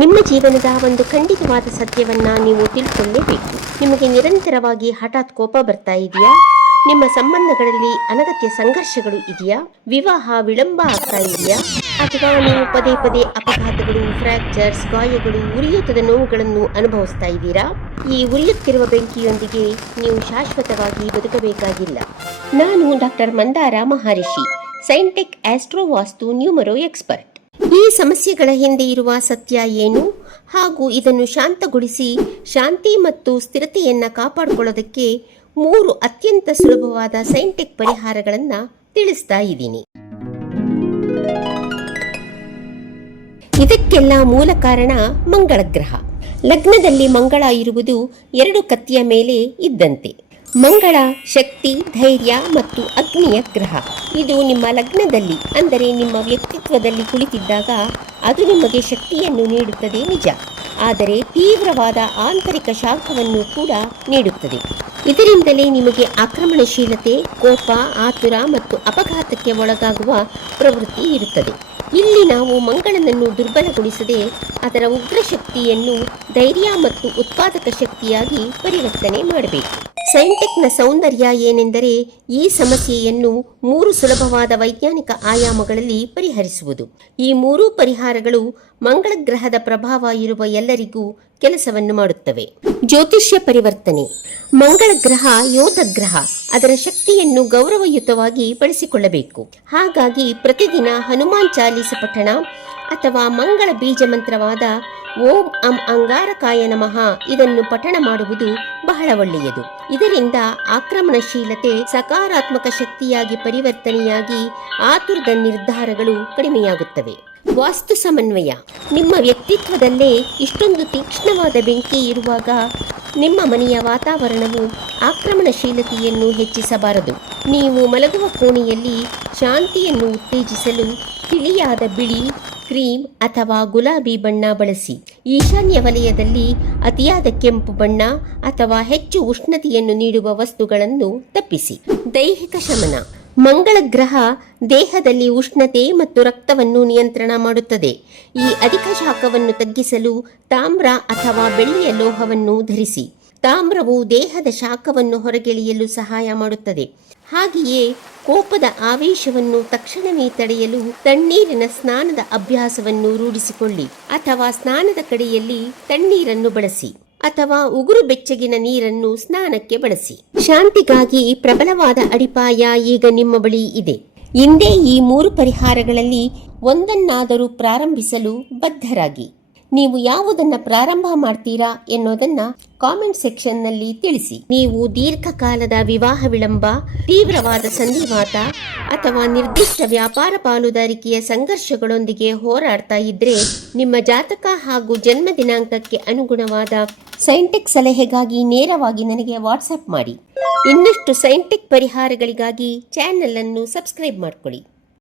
ನಿಮ್ಮ ಜೀವನದ ಒಂದು ಖಂಡಿತವಾದ ಸತ್ಯವನ್ನ ನೀವು ತಿಳ್ಕೊಳ್ಳೇಬೇಕು. ನಿಮಗೆ ನಿರಂತರವಾಗಿ ಹಠಾತ್ ಕೋಪ ಬರ್ತಾ ಇದೆಯಾ? ನಿಮ್ಮ ಸಂಬಂಧಗಳಲ್ಲಿ ಅನಗತ್ಯ ಸಂಘರ್ಷಗಳು ಇದೆಯಾ? ವಿವಾಹ ವಿಳಂಬ ಆಗ್ತಾ ಇದೆಯಾ? ಅಥವಾ ನೀವು ಪದೇ ಪದೇ ಅಪಘಾತಗಳು, ಫ್ರಾಕ್ಚರ್ಸ್, ಗಾಯಗಳು, ಉರಿಯೂತದ ನೋವುಗಳನ್ನು ಅನುಭವಿಸ್ತಾ ಇದ್ದೀರಾ? ಈ ಉರಿಯುತ್ತಿರುವ ಬೆಂಕಿಯೊಂದಿಗೆ ನೀವು ಶಾಶ್ವತವಾಗಿ ಬದುಕಬೇಕಾಗಿಲ್ಲ. ನಾನು ಡಾಕ್ಟರ್ ಮಂದಾರ ಮಹರ್ಷಿ, ಸೈಂಟೆಕ್ ಆಸ್ಟ್ರೋ ವಾಸ್ತು ನ್ಯೂಮರೋ ಎಕ್ಸ್ಪರ್ಟ್. ಈ ಸಮಸ್ಯೆಗಳ ಹಿಂದೆ ಇರುವ ಸತ್ಯ ಏನು ಹಾಗೂ ಇದನ್ನು ಶಾಂತಗೊಳಿಸಿ ಶಾಂತಿ ಮತ್ತು ಸ್ಥಿರತೆಯನ್ನ ಕಾಪಾಡಿಕೊಳ್ಳೋದಕ್ಕೆ 3 ಅತ್ಯಂತ ಸುಲಭವಾದ ಸೈಂಟೆಕ್ ಪರಿಹಾರಗಳನ್ನು ತಿಳಿಸ್ತಾ ಇದ್ದೀನಿ. ಇದಕ್ಕೆಲ್ಲ ಮೂಲ ಕಾರಣ ಮಂಗಳ ಗ್ರಹ. ಲಗ್ನದಲ್ಲಿ ಮಂಗಳ ಇರುವುದು 2 ಕತ್ತಿಯ ಮೇಲೆ ಇದ್ದಂತೆ. ಮಂಗಳ ಶಕ್ತಿ, ಧೈರ್ಯ ಮತ್ತು ಅಗ್ನಿಯ ಗ್ರಹ. ಇದು ನಿಮ್ಮ ಲಗ್ನದಲ್ಲಿ ಅಂದರೆ ನಿಮ್ಮ ವ್ಯಕ್ತಿತ್ವದಲ್ಲಿ ಕುಳಿತಿದ್ದಾಗ ಅದು ನಿಮಗೆ ಶಕ್ತಿಯನ್ನು ನೀಡುತ್ತದೆ ನಿಜ, ಆದರೆ ತೀವ್ರವಾದ ಆಂತರಿಕ ಶಾಖವನ್ನು ಕೂಡ ನೀಡುತ್ತದೆ. ಇದರಿಂದಲೇ ನಿಮಗೆ ಆಕ್ರಮಣಶೀಲತೆ, ಕೋಪ, ಆತುರ ಮತ್ತು ಅಪಘಾತಕ್ಕೆ ಒಳಗಾಗುವ ಪ್ರವೃತ್ತಿ ಇರುತ್ತದೆ. ಇಲ್ಲಿ ನಾವು ಮಂಗಳನನ್ನು ದುರ್ಬಲಗೊಳಿಸದೆ ಅದರ ಉಗ್ರ ಶಕ್ತಿಯನ್ನು ಧೈರ್ಯ ಮತ್ತು ಉತ್ಪಾದಕ ಶಕ್ತಿಯಾಗಿ ಪರಿವರ್ತನೆ ಮಾಡಬೇಕು. ಸೈಂಟೆಕ್ನ ಸೌಂದರ್ಯ ಏನೆಂದರೆ ಈ ಸಮಸ್ಯೆಯನ್ನು 3 ಸುಲಭವಾದ ವೈಜ್ಞಾನಿಕ ಆಯಾಮಗಳಲ್ಲಿ ಪರಿಹರಿಸುವುದು. ಈ 3 ಪರಿಹಾರಗಳು ಮಂಗಳ ಗ್ರಹದ ಪ್ರಭಾವ ಇರುವ ಎಲ್ಲರಿಗೂ ಕೆಲಸವನ್ನು ಮಾಡುತ್ತವೆ. ಜ್ಯೋತಿಷ್ಯ ಪರಿವರ್ತನೆ. ಮಂಗಳ ಗ್ರಹ ಯೋಧ ಗ್ರಹ. ಅದರ ಶಕ್ತಿಯನ್ನು ಗೌರವಯುತವಾಗಿ ಬಳಸಿಕೊಳ್ಳಬೇಕು. ಹಾಗಾಗಿ ಪ್ರತಿದಿನ ಹನುಮಾನ್ ಚಾಲೀಸ ಪಠಣ ಅಥವಾ ಮಂಗಳ ಬೀಜ ಮಂತ್ರವಾದ ಓಂ ಅಂ ಅಂಗಾರಕಾಯ ನಮಃ ಇದನ್ನು ಪಠಣ ಮಾಡುವುದು ಬಹಳ ಒಳ್ಳೆಯದು. ಇದರಿಂದ ಆಕ್ರಮಣಶೀಲತೆ ಸಕಾರಾತ್ಮಕ ಶಕ್ತಿಯಾಗಿ ಪರಿವರ್ತನೆಯಾಗಿ ಆತುರದ ನಿರ್ಧಾರಗಳು ಕಡಿಮೆಯಾಗುತ್ತವೆ. ವಾಸ್ತು ಸಮನ್ವಯ. ನಿಮ್ಮ ವ್ಯಕ್ತಿತ್ವದಲ್ಲೇ ಇಷ್ಟೊಂದು ತೀಕ್ಷ್ಣವಾದ ಬೆಂಕಿ ಇರುವಾಗ ನಿಮ್ಮ ಮನೆಯ ವಾತಾವರಣವು ಆಕ್ರಮಣಶೀಲತೆಯನ್ನು ಹೆಚ್ಚಿಸಬಾರದು. ನೀವು ಮಲಗುವ ಕೋಣೆಯಲ್ಲಿ ಶಾಂತಿಯನ್ನು ಉತ್ತೇಜಿಸಲು ತಿಳಿಯಾದ ಬಿಳಿ, ಕ್ರೀಮ್ ಅಥವಾ ಗುಲಾಬಿ ಬಣ್ಣ ಬಳಸಿ. ಈಶಾನ್ಯ ವಲಯದಲ್ಲಿ ಅತಿಯಾದ ಕೆಂಪು ಬಣ್ಣ ಅಥವಾ ಹೆಚ್ಚು ಉಷ್ಣತೆಯನ್ನು ನೀಡುವ ವಸ್ತುಗಳನ್ನು ತಪ್ಪಿಸಿ. ದೈಹಿಕ ಶಮನ. ಮಂಗಳ ಗ್ರಹ ದೇಹದಲ್ಲಿ ಉಷ್ಣತೆ ಮತ್ತು ರಕ್ತವನ್ನು ನಿಯಂತ್ರಣ ಮಾಡುತ್ತದೆ. ಈ ಅಧಿಕ ಶಾಖವನ್ನು ತಗ್ಗಿಸಲು ತಾಮ್ರ ಅಥವಾ ಬೆಳ್ಳಿಯ ಲೋಹವನ್ನು ಧರಿಸಿ. ತಾಮ್ರವು ದೇಹದ ಶಾಖವನ್ನು ಹೊರಗೆಳೆಯಲು ಸಹಾಯ ಮಾಡುತ್ತದೆ. ಹಾಗೆಯೇ ಕೋಪದ ಆವೇಶವನ್ನು ತಕ್ಷಣವೇ ತಡೆಯಲು ತಣ್ಣೀರಿನ ಸ್ನಾನದ ಅಭ್ಯಾಸವನ್ನು ರೂಢಿಸಿಕೊಳ್ಳಿ ಅಥವಾ ಸ್ನಾನದ ಕಡೆಯಲ್ಲಿ ತಣ್ಣೀರನ್ನು ಬಳಸಿ ಅಥವಾ ಉಗುರು ಬೆಚ್ಚಗಿನ ನೀರನ್ನು ಸ್ನಾನಕ್ಕೆ ಬಳಸಿ. ಶಾಂತಿಗಾಗಿ ಪ್ರಬಲವಾದ ಅಡಿಪಾಯ ಈಗ ನಿಮ್ಮ ಬಳಿ ಇದೆ. ಇಂದೇ ಈ 3 ಪರಿಹಾರಗಳಲ್ಲಿ ಒಂದನ್ನಾದರೂ ಪ್ರಾರಂಭಿಸಲು ಬದ್ಧರಾಗಿ. ನೀವು ಯಾವುದನ್ನ ಪ್ರಾರಂಭ ಮಾಡ್ತೀರಾ ಎನ್ನುವುದನ್ನ ಕಾಮೆಂಟ್ ಸೆಕ್ಷನ್ ನಲ್ಲಿ ತಿಳಿಸಿ. ನೀವು ದೀರ್ಘಕಾಲದ ವಿವಾಹ ವಿಳಂಬ, ತೀವ್ರವಾದ ಸಂಧಿವಾತ ಅಥವಾ ನಿರ್ದಿಷ್ಟ ವ್ಯಾಪಾರ ಪಾಲುದಾರಿಕೆಯ ಸಂಘರ್ಷಗಳೊಂದಿಗೆ ಹೋರಾಡ್ತಾ ಇದ್ರೆ ನಿಮ್ಮ ಜಾತಕ ಹಾಗೂ ಜನ್ಮ ದಿನಾಂಕಕ್ಕೆ ಅನುಗುಣವಾದ ಸೈಂಟೆಕ್ ಸಲಹೆಗಾಗಿ ನೇರವಾಗಿ ನನಗೆ ವಾಟ್ಸಪ್ ಮಾಡಿ. ಇನ್ನಷ್ಟು ಸೈಂಟೆಕ್ ಪರಿಹಾರಗಳಿಗಾಗಿ ಚಾನೆಲ್ ಅನ್ನು ಸಬ್ಸ್ಕ್ರೈಬ್ ಮಾಡಿಕೊಳ್ಳಿ.